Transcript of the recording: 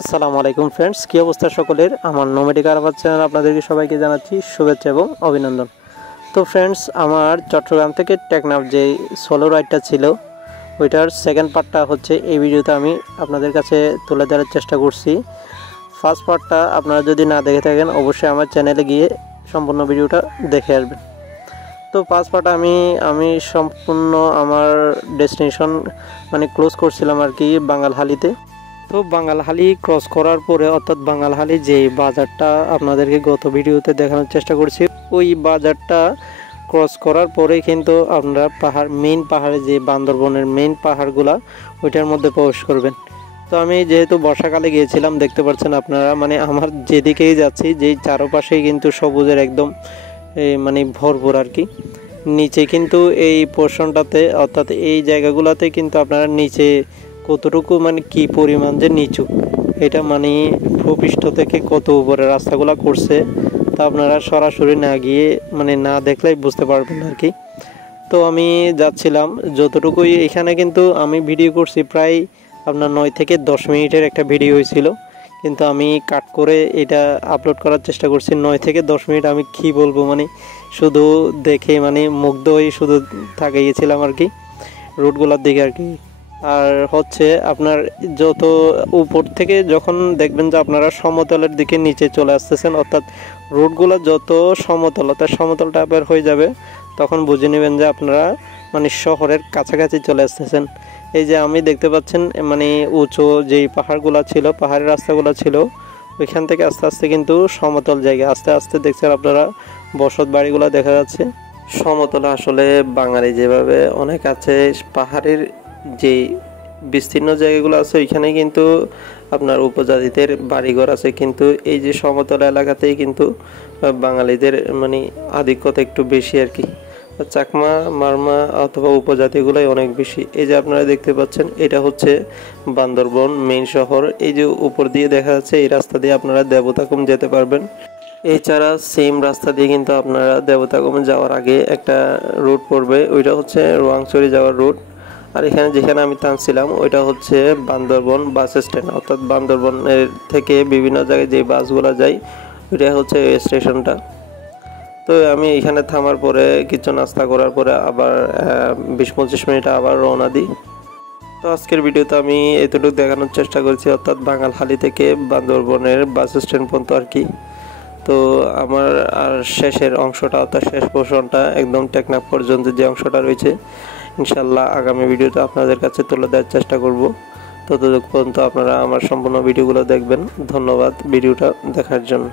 আসসালামু আলাইকুম ফ্রেন্ডস, কী অবস্থা সকলের। আমার নোমেডিক আরাফাত চ্যানেল আপনাদেরকে সবাইকে জানাচ্ছি শুভেচ্ছা এবং অভিনন্দন। তো ফ্রেন্ডস, আমার চট্টগ্রাম থেকে টেকনাফ যে সোলো রাইডটা ছিল ওইটার সেকেন্ড পার্টটা হচ্ছে এই ভিডিওতে আমি আপনাদের কাছে তুলে ধরার চেষ্টা করছি। ফার্স্ট পার্টটা আপনারা যদি না দেখে থাকেন অবশ্যই আমার চ্যানেলে গিয়ে সম্পূর্ণ ভিডিওটা দেখে আসবেন। তো ফার্স্ট পার্ট আমি সম্পূর্ণ আমার ডেস্টিনেশন ক্লোজ করছিলাম আর কি বাঙালহালিতে। তো বাঙালহালি ক্রস করার পরে অর্থাৎ বাঙালহালি যে বাজারটা আপনাদেরকে গত ভিডিওতে দেখানোর চেষ্টা করছি, ওই বাজারটা ক্রস করার পরে কিন্তু আপনারা মেইন পাহাড়ে যে বান্দরবনের মেইন পাহাড়গুলা ওইটার মধ্যে প্রবেশ করবেন। তো আমি যেহেতু বর্ষাকালে গিয়েছিলাম, দেখতে পাচ্ছেন আপনারা আমার যেদিকেই যাচ্ছি যেই চারপাশেই কিন্তু সবুজের একদম ভরপুর আর কি। নিচে কিন্তু এই পোর্শনটাতে অর্থাৎ এই জায়গাগুলোতে কিন্তু আপনারা নিচে কতটুকু কি পরিমাণ যে নিচু, এটা ভূপৃষ্ঠ থেকে কত উপরে রাস্তাগুলো করছে তা আপনারা সরাসরি না গিয়ে না দেখলেই বুঝতে পারবেন আর কি। তো আমি যাচ্ছিলাম যতটুকুই, এখানে কিন্তু আমি ভিডিও করছি প্রায় আপনার 9 থেকে 10 মিনিটের একটা ভিডিও হয়েছিল, কিন্তু আমি কাট করে এটা আপলোড করার চেষ্টা করছি 9 থেকে 10 মিনিট। আমি কি বলবো, শুধু দেখে মুগ্ধ হয়ে শুধু গিয়েছিলাম আর কি রুটগুলোর দিকে আর কি। আর হচ্ছে আপনার যত উপর থেকে যখন দেখবেন যে আপনারা সমতলের দিকে নিচে চলে আসতেছেন, অর্থাৎ রোডগুলো যত সমতল টাইপের হয়ে যাবে তখন বুঝে নেবেন যে আপনারা শহরের কাছাকাছি চলে আসতেছেন। এই যে আমি দেখতে পাচ্ছেন উঁচু যেই পাহাড়গুলো ছিল, পাহাড়ের রাস্তাগুলো ছিল, ওইখান থেকে আস্তে আস্তে কিন্তু সমতল জায়গা আস্তে আস্তে দেখছেন আপনারা বসত বাড়িগুলো দেখা যাচ্ছে। সমতলে আসলে বাঙালি যেভাবে অনেক আছে, পাহাড়ের যে বিস্তীর্ণ জায়গাগুলো আছে ওইখানে কিন্তু আপনার উপজাতিদের বাড়িঘর আছে, কিন্তু এই যে সমতল এলাকাতেই কিন্তু বাঙালিদের আধিক্যতা একটু বেশি আর কি। চাকমা, মারমা অথবা উপজাতিগুলাই অনেক বেশি। এই যে আপনারা দেখতে পাচ্ছেন এটা হচ্ছে বান্দরবন মেইন শহর। এই যে উপর দিয়ে দেখা যাচ্ছে এই রাস্তা দিয়ে আপনারা দেবতাকুম যেতে পারবেন। এছাড়া সেম রাস্তা দিয়ে কিন্তু আপনারা দেবতাকুম যাওয়ার আগে একটা রুট পড়বে, ওইটা হচ্ছে রোয়াংছড়ি যাওয়ার রুট। আর এখানে যেখানে আমি থামছিলাম ওইটা হচ্ছে বান্দরবন বাস স্ট্যান্ড, অর্থাৎ বান্দরবনের থেকে বিভিন্ন জায়গায় যে বাসগুলো যায় ওইটা হচ্ছে এই স্টেশনটা। তো আমি এখানে থামার পরে কিছু নাস্তা করার পরে আবার 20-25 মিনিট আবার রওনা দিই। তো আজকের ভিডিওতে আমি এতটুকু দেখানোর চেষ্টা করছি, অর্থাৎ বাঙালহালি থেকে বান্দরবনের বাস স্ট্যান্ড পর্যন্ত আর কি। তো আমার আর শেষের অংশটা অর্থাৎ শেষ পোর্শনটা একদম টেকনাফ পর্যন্ত যে অংশটা রয়েছে ইনশাল্লাহ আগামী ভিডিওতে আপনাদের কাছে তুলে দেওয়ার চেষ্টা করব। ততক্ষণ পর্যন্ত আপনারা আমার সম্পূর্ণ ভিডিওগুলো দেখবেন। ধন্যবাদ ভিডিওটা দেখার জন্য।